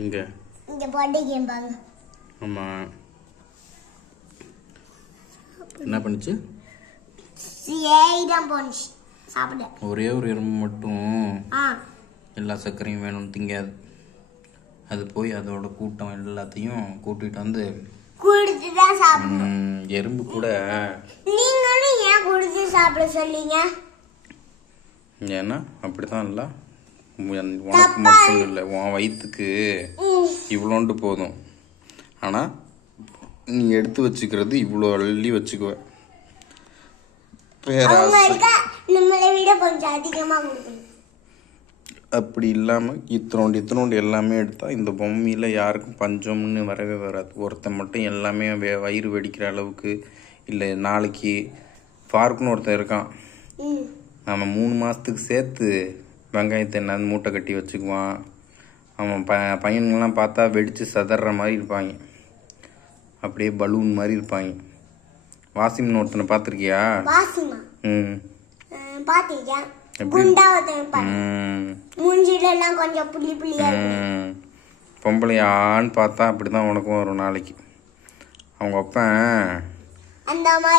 எங்க இங்க பாட்டு கேம் பாங்க. ஆமா, என்ன பண்ணுச்சு? ஏய்தான் போனுச்சு சாப்பிட. ஒரே ஒரு எறும்பு மட்டும் எல்லா சர்க்கரையும் வேணும்னு திங்காது. அது போய் அதோட கூட்டம் எல்லாத்தையும் கூட்டிட்டு வந்து குடுத்துதான் சாப்பிடணும். எறும்பு கூட நீங்களும் ஏன் குடுத்து சாப்பிட சொல்லிங்க? ஏன்னா அப்படிதான் இல்ல, உனக்கு மட்டும் இல்லை, உன் வயிற்றுக்கு இவ்வளோண்டு போதும். ஆனால் நீ எடுத்து வச்சுக்கிறது இவ்வளோ அள்ளி வச்சுக்குவ. நம்மளை விட கொஞ்சம் அதிகமாக கொடுக்கணும். அப்படி இல்லாமல் இத்தனோண்டு எல்லாமே எடுத்தால் இந்த பொம்மையில் யாருக்கும் பஞ்சம்னு வரவே வராது. ஒருத்தன் மட்டும் எல்லாமே வயிறு வெடிக்கிற அளவுக்கு இல்லை. நாளைக்கு பார்க்குன்னு ஒருத்தன் இருக்கான், அவன் 3 மாதத்துக்கு சேர்த்து வெங்காயத்தை என்ன மூட்டை கட்டி வச்சுக்குவான். அவன் பையன்கள்லாம் பார்த்தா வெடித்து சதற மாதிரி இருப்பாங்க, அப்படியே பலூன் மாதிரி இருப்பாங்க. வாசிம்னு ஒருத்தனை பார்த்துருக்கியா? பொம்பளையான்னு பார்த்தா அப்படிதான் உனக்கும் வரும் நாளைக்கு. அவங்க அப்பன்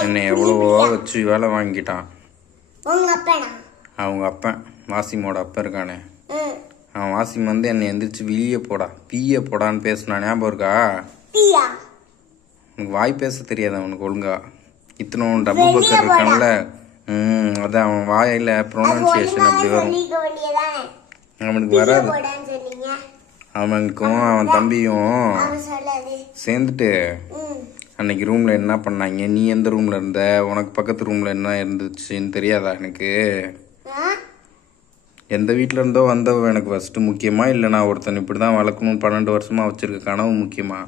என்னை எவ்வளவோ வச்சு வேலை வாங்கிட்டான். அவங்க அப்பன் வாசிமோட அப்பன் இருக்கானே, அவன் வாசிம் வந்து என்னை எந்திரிச்சு வெளியே போடா பீய போடான்னு பேசினான். ஞாபகம் இருக்கா? உனக்கு வாய் பேச தெரியாது அவனுக்கு ஒழுங்கா. இத்தனும் டபுள் பக்கர் இருக்கான்ல, அதான் அவன் வாயில ப்ரொனன்சியேஷன் அப்படி வரும், அவனுக்கு வராது. அவனுக்கும் அவன் தம்பியும் சேர்ந்துட்டு அன்னைக்கு ரூம்ல என்ன பண்ணாங்க? நீ எந்த ரூம்ல இருந்த? உனக்கு பக்கத்து ரூம்ல என்ன இருந்துச்சுன்னு தெரியாதா எனக்கு? எந்த வீட்டில் இருந்தோ வந்தவ எனக்கு ஃபர்ஸ்ட் முக்கியமா, இல்லை நான் ஒருத்தன் இப்படிதான் வளர்க்கணும் 12 வருஷமா வச்சிருக்க கனவு முக்கியமா?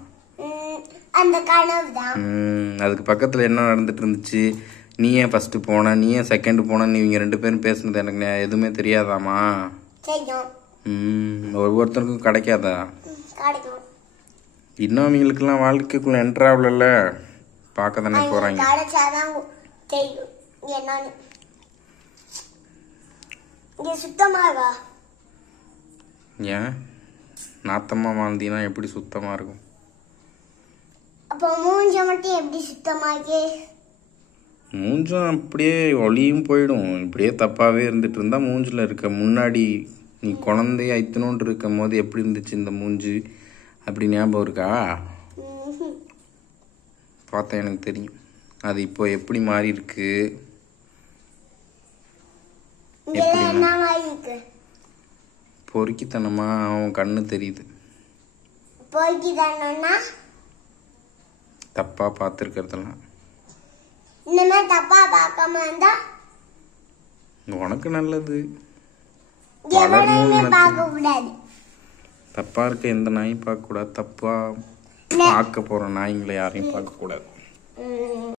அதுக்கு பக்கத்துல என்ன நடந்துட்டு இருந்துச்சு? நீ ஏன் ஃபர்ஸ்ட் போன, நீ ஏன் செகண்ட் போன, நீங்க 2 பேரும் பேசுனது எனக்கு எதுவுமே தெரியாதாமா? ஒவ்வொருத்தருக்கும் கிடைக்காதா? இன்னும் அவங்களுக்குலாம் வாழ்க்கைக்குள்ள என்ட்ரு ஆகல, பார்க்க தானே போறாங்க. ஏன் நாத்தமா வாழ்ந்தீங்கன்னா எப்படி சுத்தமா இருக்கும்? மூஞ்சும் அப்படியே ஒளியும் போயிடும். இப்படியே தப்பாவே இருந்துட்டு இருந்தா மூஞ்சில இருக்க முன்னாடி நீ குழந்தைய ஐத்தனோன்று இருக்கும் போது எப்படி இருந்துச்சு இந்த மூஞ்சி? அப்படி ஞாபகம் இருக்கா? பார்த்தா எனக்கு தெரியும் அது இப்போ எப்படி மாறி இருக்கு. பொறுக்கித்தனமா அவன் கண்ணு தெரியுது. தப்பா பார்த்துருக்கிறதெல்லாம் உனக்கு நல்லது. தப்பா இருக்க எந்த நாயும் பார்க்க கூடாது, தப்பா பார்க்க போற நாய்ங்களை யாரையும் பார்க்க கூடாது.